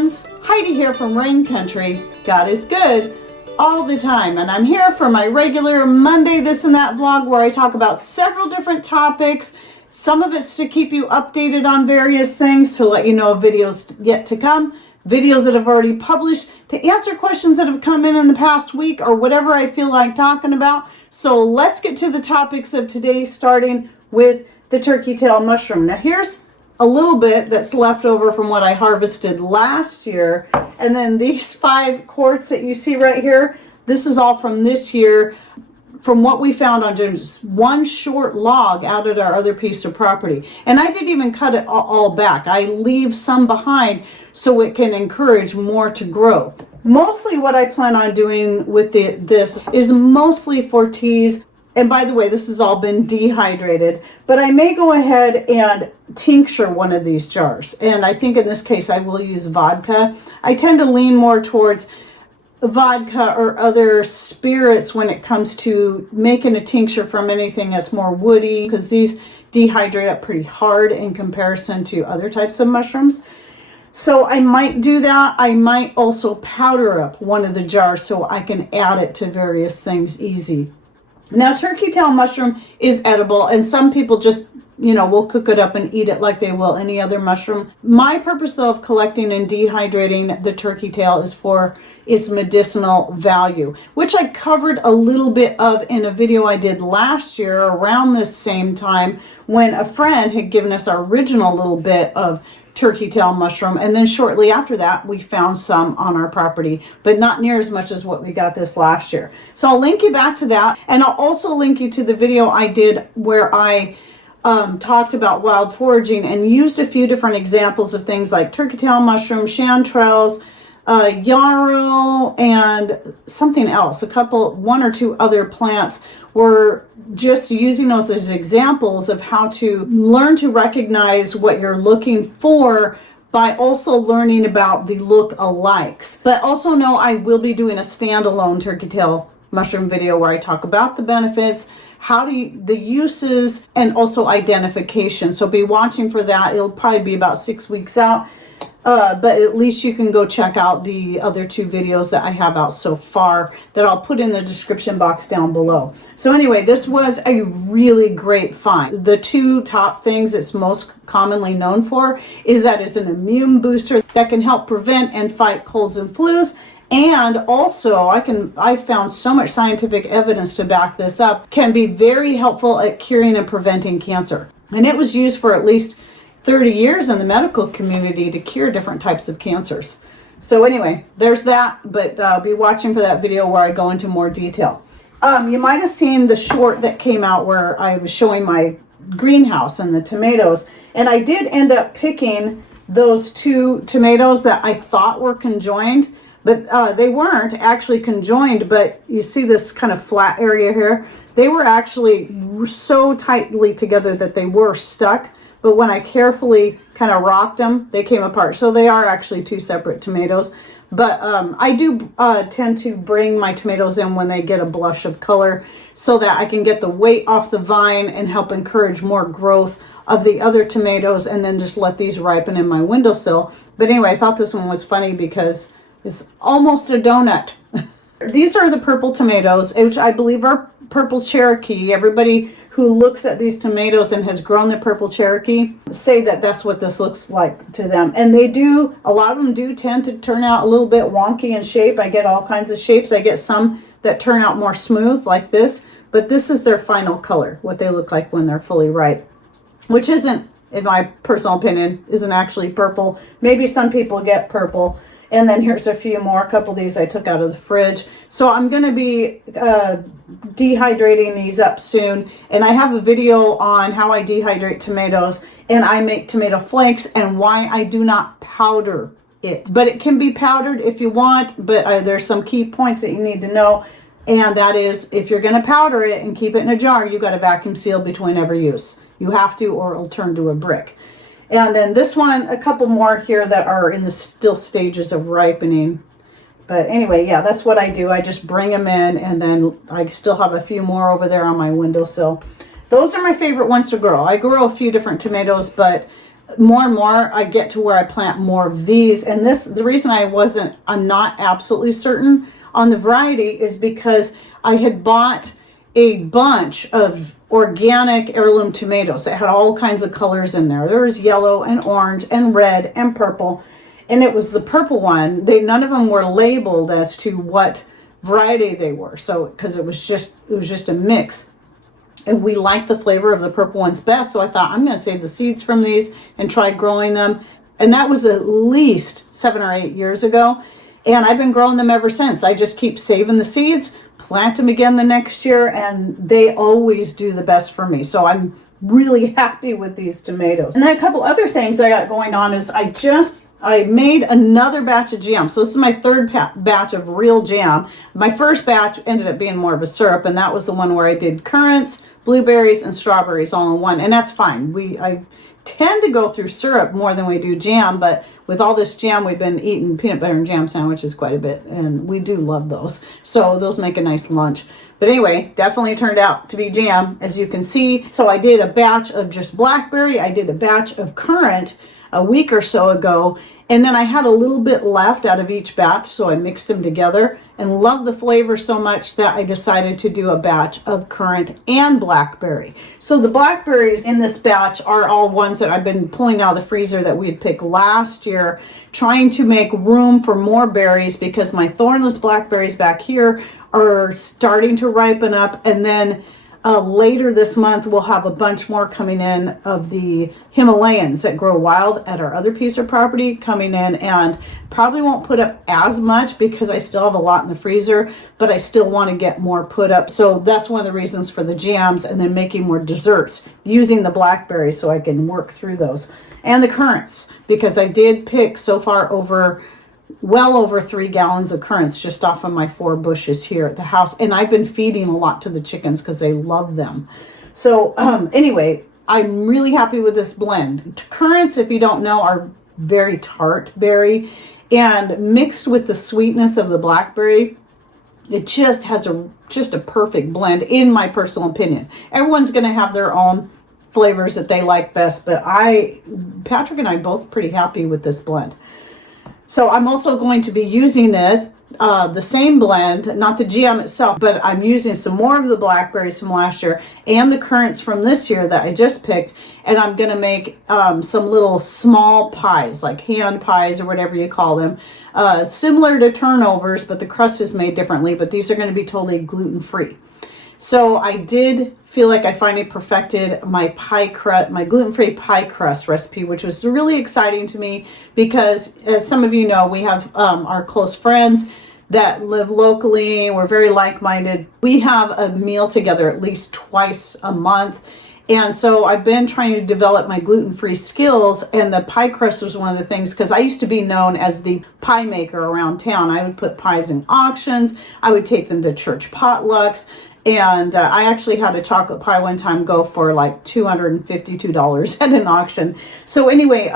friends, Heidi here from Rain Country. God is good all the time, and I'm here for my regular Monday this and that vlog where I talk about several different topics. Some of it's to keep you updated on various things, to let you know of videos yet to come, videos that have already published, to answer questions that have come in the past week, or whatever I feel like talking about. So let's get to the topics of today, starting with the turkey tail mushroom. Now here's a little bit that's left over from what I harvested last year. And then these 5 quarts that you see right here, this is all from this year, from what we found on just one short log out at our other piece of property. And I didn't even cut it all back. I leave some behind so it can encourage more to grow. Mostly what I plan on doing with this is mostly for teas. And by the way, this has all been dehydrated, but I may go ahead and tincture one of these jars. And I think in this case, I will use vodka. I tend to lean more towards vodka or other spirits when it comes to making a tincture from anything that's more woody, because these dehydrate up pretty hard in comparison to other types of mushrooms. So I might do that. I might also powder up one of the jars so I can add it to various things easy. Now, turkey tail mushroom is edible, and some people just, will cook it up and eat it like they will any other mushroom. My purpose, though, of collecting and dehydrating the turkey tail is for its medicinal value, which I covered a little bit of in a video I did last year around this same time, when a friend had given us our original little bit of turkey tail mushroom, and then shortly after that we found some on our property, but not near as much as what we got this last year. So I'll link you back to that, and I'll also link you to the video I did where I talked about wild foraging and used a few different examples of things like turkey tail mushroom, chanterelles, yarrow, and something else, one or two other plants. We're just using those as examples of how to learn to recognize what you're looking for by also learning about the look-alikes. But also know I will be doing a standalone turkey tail mushroom video where I talk about the benefits, the uses, and also identification. So be watching for that. It'll probably be about 6 weeks out. But at least you can go check out the other 2 videos that I have out so far that I'll put in the description box down below. So anyway, this was a really great find. The 2 top things it's most commonly known for is that it's an immune booster that can help prevent and fight colds and flus. And also, I found so much scientific evidence to back this up, can be very helpful at curing and preventing cancer. And it was used for at least 30 years in the medical community to cure different types of cancers. So anyway, there's that, but be watching for that video where I go into more detail. You might have seen the short that came out where I was showing my greenhouse and the tomatoes, and I did end up picking those 2 tomatoes that I thought were conjoined, but they weren't actually conjoined. But you see this kind of flat area here? They were actually so tightly together that they were stuck. But when I carefully kind of rocked them, they came apart. So they are actually 2 separate tomatoes. But I do tend to bring my tomatoes in when they get a blush of color so that I can get the weight off the vine and help encourage more growth of the other tomatoes, and then just let these ripen in my windowsill. But anyway, I thought this one was funny because it's almost a donut. These are the purple tomatoes, which I believe are purple Cherokee. Everybody who looks at these tomatoes and has grown the purple Cherokee say that that's what this looks like to them. And they do, a lot of them do tend to turn out a little bit wonky in shape. I get all kinds of shapes. I get some that turn out more smooth like this, but this is their final color, what they look like when they're fully ripe, which isn't, in my personal opinion, isn't actually purple. Maybe some people get purple. And then here's a few more. A couple of these I took out of the fridge. So I'm going to be dehydrating these up soon. And I have a video on how I dehydrate tomatoes, and I make tomato flakes, and why I do not powder it. But it can be powdered if you want, but there's some key points that you need to know. And that is, if you're going to powder it and keep it in a jar, you got to vacuum seal between every use. You have to, or it'll turn to a brick. And then this one, a couple more here that are in the still stages of ripening. But anyway, yeah, that's what I do. I just bring them in, and then I still have a few more over there on my windowsill. Those are my favorite ones to grow. I grow a few different tomatoes, but more and more I get to where I plant more of these. And the reason I'm not absolutely certain on the variety is because I had bought a bunch of organic heirloom tomatoes that had all kinds of colors in there. There was yellow and orange and red and purple. And it was the purple one. None of them were labeled as to what variety they were. So, because it was just a mix. And we liked the flavor of the purple ones best. So I thought, I'm going to save the seeds from these and try growing them. And that was at least 7 or 8 years ago. And I've been growing them ever since. I just keep saving the seeds, plant them again the next year, and they always do the best for me. So I'm really happy with these tomatoes. And then a couple other things I got going on is I made another batch of jam. So this is my third batch of real jam. My first batch ended up being more of a syrup, and that was the one where I did currants, blueberries, and strawberries all in one. And that's fine. I tend to go through syrup more than we do jam, but with all this jam, we've been eating peanut butter and jam sandwiches quite a bit, and we do love those. So those make a nice lunch. But anyway, definitely turned out to be jam, as you can see. So I did a batch of just blackberry. I did a batch of currant a week or so ago, and then I had a little bit left out of each batch, so I mixed them together and loved the flavor so much that I decided to do a batch of currant and blackberry. So the blackberries in this batch are all ones that I've been pulling out of the freezer that we had picked last year, trying to make room for more berries because my thornless blackberries back here are starting to ripen up, and then later this month, we'll have a bunch more coming in of the Himalayans that grow wild at our other piece of property coming in, and probably won't put up as much because I still have a lot in the freezer, but I still want to get more put up. So that's one of the reasons for the jams, and then making more desserts using the blackberries so I can work through those. And the currants, because I did pick so far well over 3 gallons of currants just off of my 4 bushes here at the house. And I've been feeding a lot to the chickens because they love them. So anyway, I'm really happy with this blend. Currants, if you don't know, are very tart berry, and mixed with the sweetness of the blackberry, it just has a perfect blend in my personal opinion. Everyone's going to have their own flavors that they like best, but Patrick and I both pretty happy with this blend. So I'm also going to be using this, the same blend, not the jam itself, but I'm using some more of the blackberries from last year and the currants from this year that I just picked. And I'm going to make some little small pies, like hand pies or whatever you call them, similar to turnovers, but the crust is made differently. But these are going to be totally gluten-free. So I did feel like I finally perfected my gluten-free pie crust recipe, which was really exciting to me because, as some of you know, we have our close friends that live locally. We're very like-minded. We have a meal together at least twice a month. And so I've been trying to develop my gluten-free skills, and the pie crust was one of the things, because I used to be known as the pie maker around town. I would put pies in auctions. I would take them to church potlucks. And I actually had a chocolate pie one time go for like $252 at an auction. So anyway,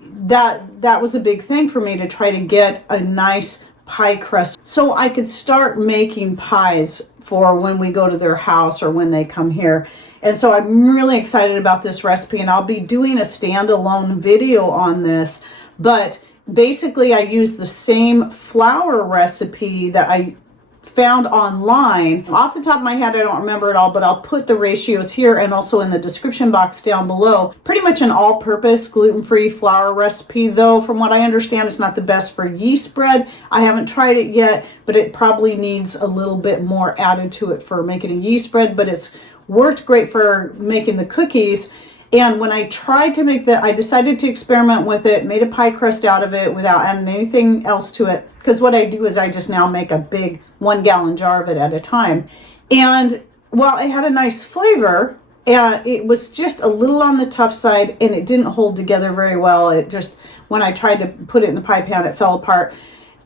that was a big thing for me to try to get a nice pie crust so I could start making pies for when we go to their house or when they come here. And so I'm really excited about this recipe, and I'll be doing a standalone video on this. But basically, I use the same flour recipe that I found online. Off the top of my head, I don't remember it all, but I'll put the ratios here and also in the description box down below. Pretty much an all-purpose gluten-free flour recipe, though from what I understand, it's not the best for yeast bread. I haven't tried it yet, but it probably needs a little bit more added to it for making a yeast bread, but it's worked great for making the cookies. And when I tried to make I decided to experiment with it, made a pie crust out of it without adding anything else to it. Because what I do is I just now make a big 1-gallon jar of it at a time. And while it had a nice flavor, it was just a little on the tough side, and it didn't hold together very well. It just, when I tried to put it in the pie pan, it fell apart.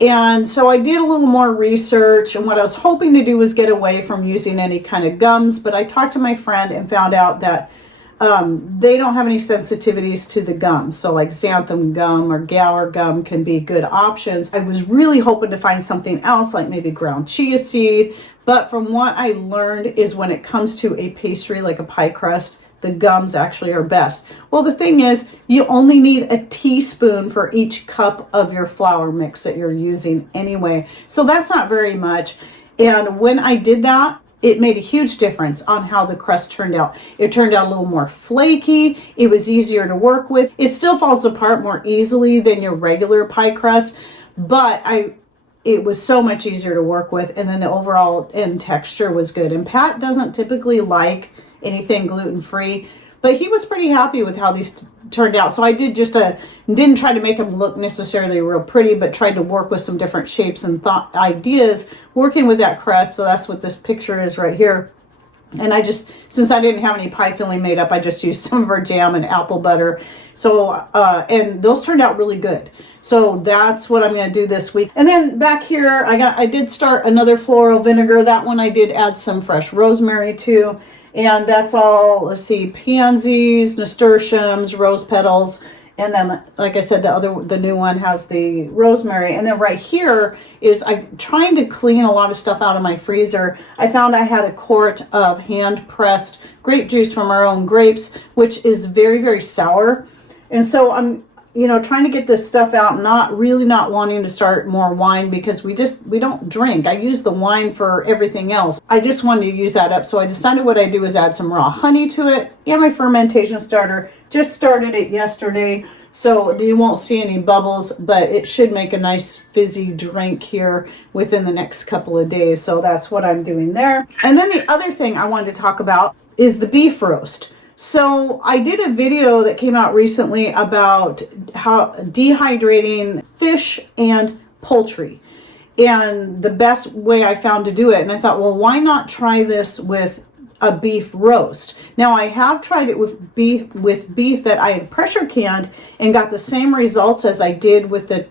And so I did a little more research, and what I was hoping to do was get away from using any kind of gums. But I talked to my friend and found out that they don't have any sensitivities to the gums. So like xanthan gum or Gower gum can be good options. I was really hoping to find something else, like maybe ground chia seed. But from what I learned is when it comes to a pastry like a pie crust, the gums actually are best. Well, the thing is, you only need a teaspoon for each cup of your flour mix that you're using anyway. So that's not very much. And when I did that, it made a huge difference on how the crust turned out. It turned out a little more flaky. It was easier to work with. It still falls apart more easily than your regular pie crust, but it was so much easier to work with. And then the overall end texture was good. And Pat doesn't typically like anything gluten-free, but he was pretty happy with how these turned out. So I did didn't try to make them look necessarily real pretty, but tried to work with some different shapes and ideas working with that crust. So that's what this picture is right here. And since I didn't have any pie filling made up, I just used some of our jam and apple butter. So, and those turned out really good. So that's what I'm going to do this week. And then back here, I did start another floral vinegar. That one I did add some fresh rosemary to. And that's all, let's see, pansies, nasturtiums, rose petals. And then, like I said, the new one has the rosemary. And then right here is, I'm trying to clean a lot of stuff out of my freezer. I found I had a quart of hand-pressed grape juice from our own grapes, which is very, very sour. And so I'm, trying to get this stuff out, not wanting to start more wine because we don't drink. I use the wine for everything else. I just wanted to use that up. So I decided what I do is add some raw honey to it and my fermentation starter. Just started it yesterday, so you won't see any bubbles, but it should make a nice fizzy drink here within the next couple of days. So that's what I'm doing there. And then the other thing I wanted to talk about is the beef roast. So I did a video that came out recently about how dehydrating fish and poultry and the best way I found to do it. And I thought, well, why not try this with a beef roast? Now I have tried it with beef that I had pressure canned and got the same results as I did with the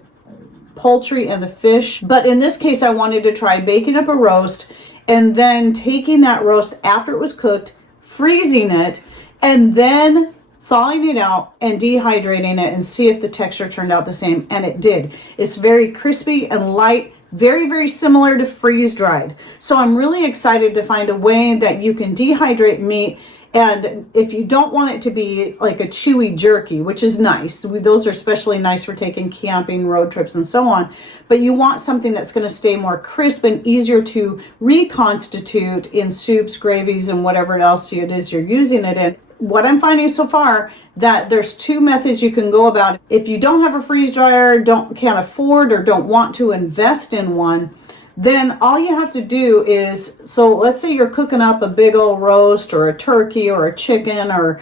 poultry and the fish. But in this case, I wanted to try baking up a roast and then taking that roast after it was cooked, freezing it, and then thawing it out and dehydrating it and see if the texture turned out the same. And it did. It's very crispy and light, very, very similar to freeze dried. So I'm really excited to find a way that you can dehydrate meat. And if you don't want it to be like a chewy jerky, which is nice, those are especially nice for taking camping, road trips, and so on. But you want something that's going to stay more crisp and easier to reconstitute in soups, gravies, and whatever else it is you're using it in. What I'm finding so far, that there's two methods you can go about it. If you don't have a freeze dryer, can't afford or don't want to invest in one, then all you have to do is, so let's say you're cooking up a big old roast or a turkey or a chicken or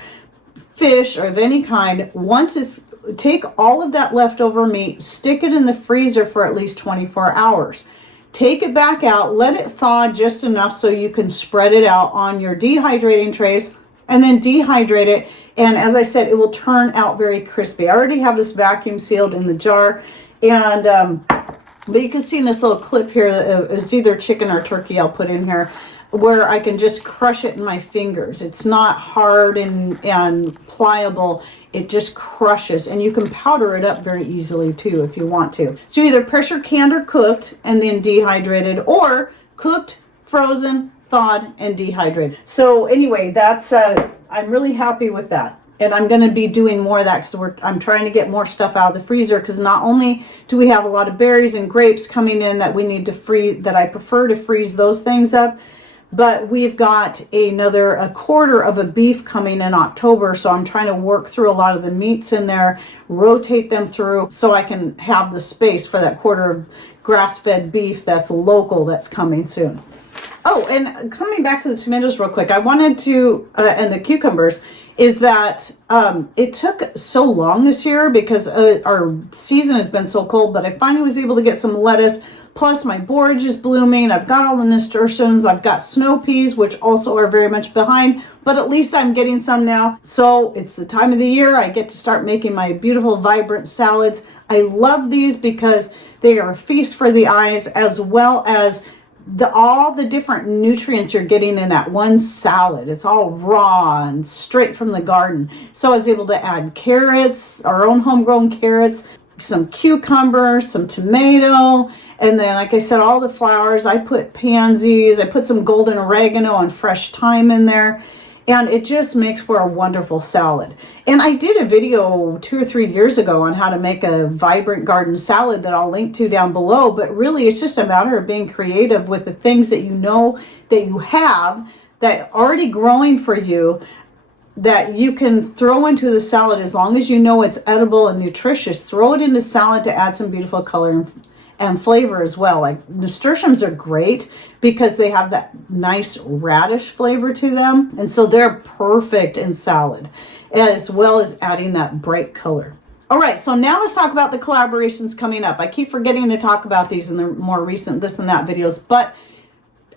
fish or of any kind. Take all of that leftover meat, stick it in the freezer for at least 24 hours. Take it back out, let it thaw just enough so you can spread it out on your dehydrating trays, and then dehydrate it. And as I said, it will turn out very crispy. I already have this vacuum sealed in the jar. And, but you can see in this little clip here, it's either chicken or turkey I'll put in here, where I can just crush it in my fingers. It's not hard and pliable. It just crushes. And you can powder it up very easily too if you want to. So either pressure canned or cooked and then dehydrated, or cooked, frozen, thawed, and dehydrated. So anyway, that's I'm really happy with that. And I'm going to be doing more of that because I'm trying to get more stuff out of the freezer, because not only do we have a lot of berries and grapes coming in that we need to freeze, that I prefer to freeze those things up, but we've got a quarter of a beef coming in October. So I'm trying to work through a lot of the meats in there, rotate them through so I can have the space for that quarter of grass-fed beef that's local that's coming soon. Oh, and coming back to the tomatoes real quick, I wanted to, and the cucumbers, is that it took so long this year because our season has been so cold, but I finally was able to get some lettuce, plus my borage is blooming. I've got all the nasturtiums. I've got snow peas, which also are very much behind, but at least I'm getting some now. So it's the time of the year I get to start making my beautiful, vibrant salads. I love these because they are a feast for the eyes, as well as all the different nutrients you're getting in that one salad. It's all raw and straight from the garden. So I was able to add carrots, our own homegrown carrots, some cucumbers, some tomato, and then, like I said, all the flowers. I put pansies, I put some golden oregano and fresh thyme in there. And it just makes for a wonderful salad. And I did a video 2 or 3 years ago on how to make a vibrant garden salad that I'll link to down below. But really, it's just a matter of being creative with the things that you know that you have that are already growing for you, that you can throw into the salad as long as you know it's edible and nutritious. Throw it into salad to add some beautiful color and flavor as well. Like nasturtiums are great because they have that nice radish flavor to them. And so they're perfect in salad, as well as adding that bright color. All right, so now let's talk about the collaborations coming up. I keep forgetting to talk about these in the more recent this and that videos, but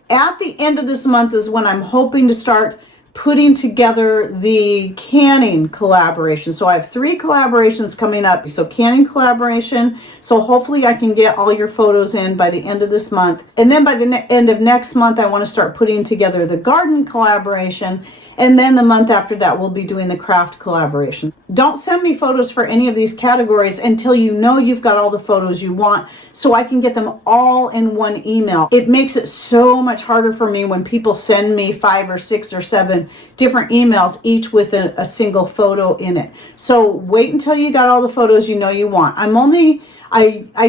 at the end of this month is when I'm hoping to start putting together the canning collaboration. So I have 3 collaborations coming up. So canning collaboration. So hopefully I can get all your photos in by the end of this month. And then by the end of next month, I want to start putting together the garden collaboration. And then the month after that, we'll be doing the craft collaboration. Don't send me photos for any of these categories until you know you've got all the photos you want, so I can get them all in one email. It makes it so much harder for me when people send me 5 or 6 or 7 different emails, each with a single photo in it. So wait until you got all the photos you know you want. I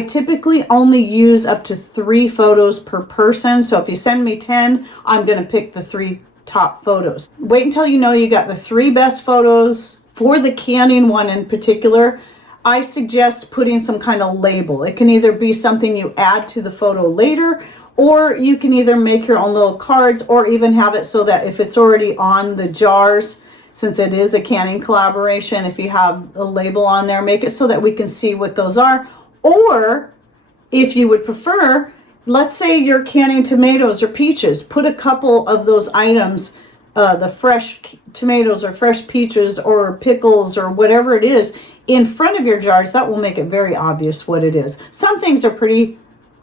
typically only use up to 3 photos per person. So if you send me 10, I'm going to pick the 3 top photos. Wait until you know you got the 3 best photos. For the canning one in particular, I suggest putting some kind of label. It can either be something you add to the photo later, or you can either make your own little cards, or even have it so that if it's already on the jars, since it is a canning collaboration, if you have a label on there, make it so that we can see what those are. Or if you would prefer, let's say you're canning tomatoes or peaches, put a couple of those items, the fresh tomatoes or fresh peaches or pickles or whatever it is, in front of your jars. That will make it very obvious what it is. Some things are pretty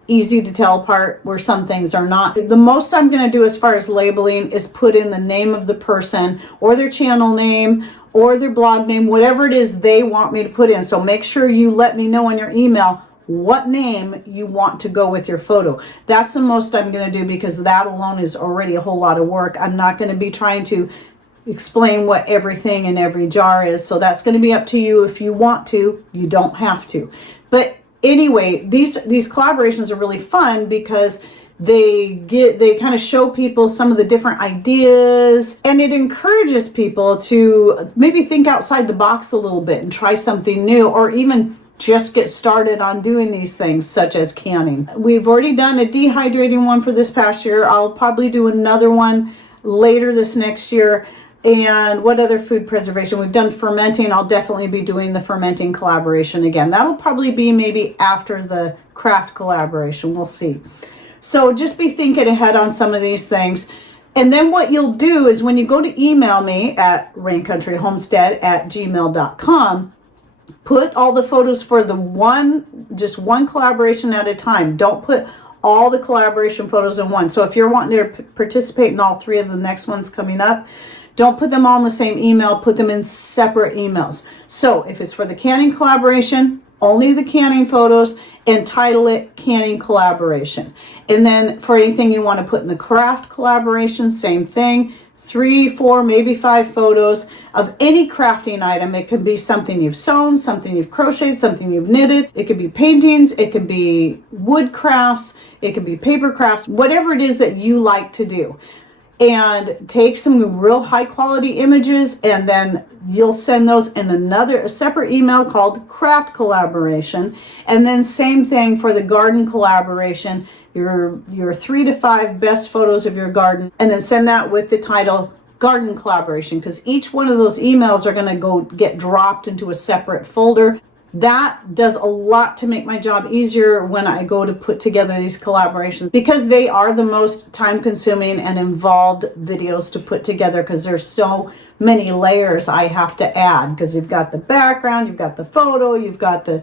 easy to tell apart, where some things are not. The most I'm going to do as far as labeling is put in the name of the person, or their channel name, or their blog name, whatever it is they want me to put in. So make sure you let me know in your email what name you want to go with your photo. That's the most I'm going to do, because that alone is already a whole lot of work. I'm not going to be trying to explain what everything in every jar is. So that's going to be up to you. If you want to, you don't have to. But anyway, these collaborations are really fun because they kind of show people some of the different ideas, and it encourages people to maybe think outside the box a little bit and try something new, or even just get started on doing these things, such as canning. We've already done a dehydrating one for this past year. I'll probably do another one later this next year. And what other food preservation? We've done fermenting. I'll definitely be doing the fermenting collaboration again. That'll probably be maybe after the craft collaboration. We'll see. So just be thinking ahead on some of these things. And then what you'll do is, when you go to email me at raincountryhomestead@gmail.com, put all the photos for just one collaboration at a time. Don't put all the collaboration photos in one. So if you're wanting to participate in all 3 of the next ones coming up, don't put them all in the same email. Put them in separate emails. So if it's for the canning collaboration, only the canning photos, and title it Canning Collaboration. And then for anything you want to put in the craft collaboration, same thing. 3, 4, maybe 5 photos of any crafting item. It could be something you've sewn, something you've crocheted, something you've knitted. It could be paintings, it could be wood crafts, it could be paper crafts, whatever it is that you like to do. And take some real high quality images, and then you'll send those in a separate email called Craft Collaboration. And then same thing for the garden collaboration, your 3 to 5 best photos of your garden, and then send that with the title Garden Collaboration, because each one of those emails are going to go get dropped into a separate folder. That does a lot to make my job easier when I go to put together these collaborations, because they are the most time consuming and involved videos to put together, because there's so many layers I have to add, because you've got the background, you've got the photo, you've got the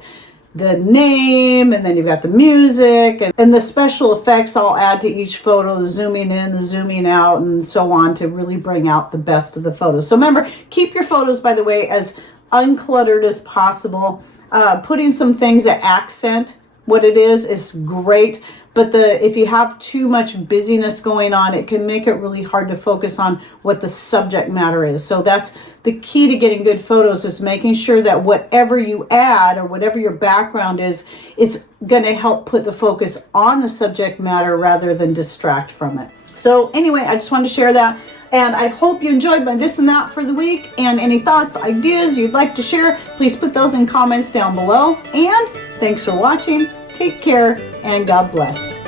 name, and then you've got the music and the special effects I'll add to each photo, the zooming in, the zooming out, and so on, to really bring out the best of the photos. So remember, keep your photos, by the way, as uncluttered as possible. Putting some things that accent what it is great, But if you have too much busyness going on, it can make it really hard to focus on what the subject matter is. So that's the key to getting good photos, is making sure that whatever you add or whatever your background is, it's going to help put the focus on the subject matter rather than distract from it. So anyway, I just wanted to share that. And I hope you enjoyed my this and that for the week. And any thoughts, ideas you'd like to share, please put those in comments down below. And thanks for watching. Take care and God bless.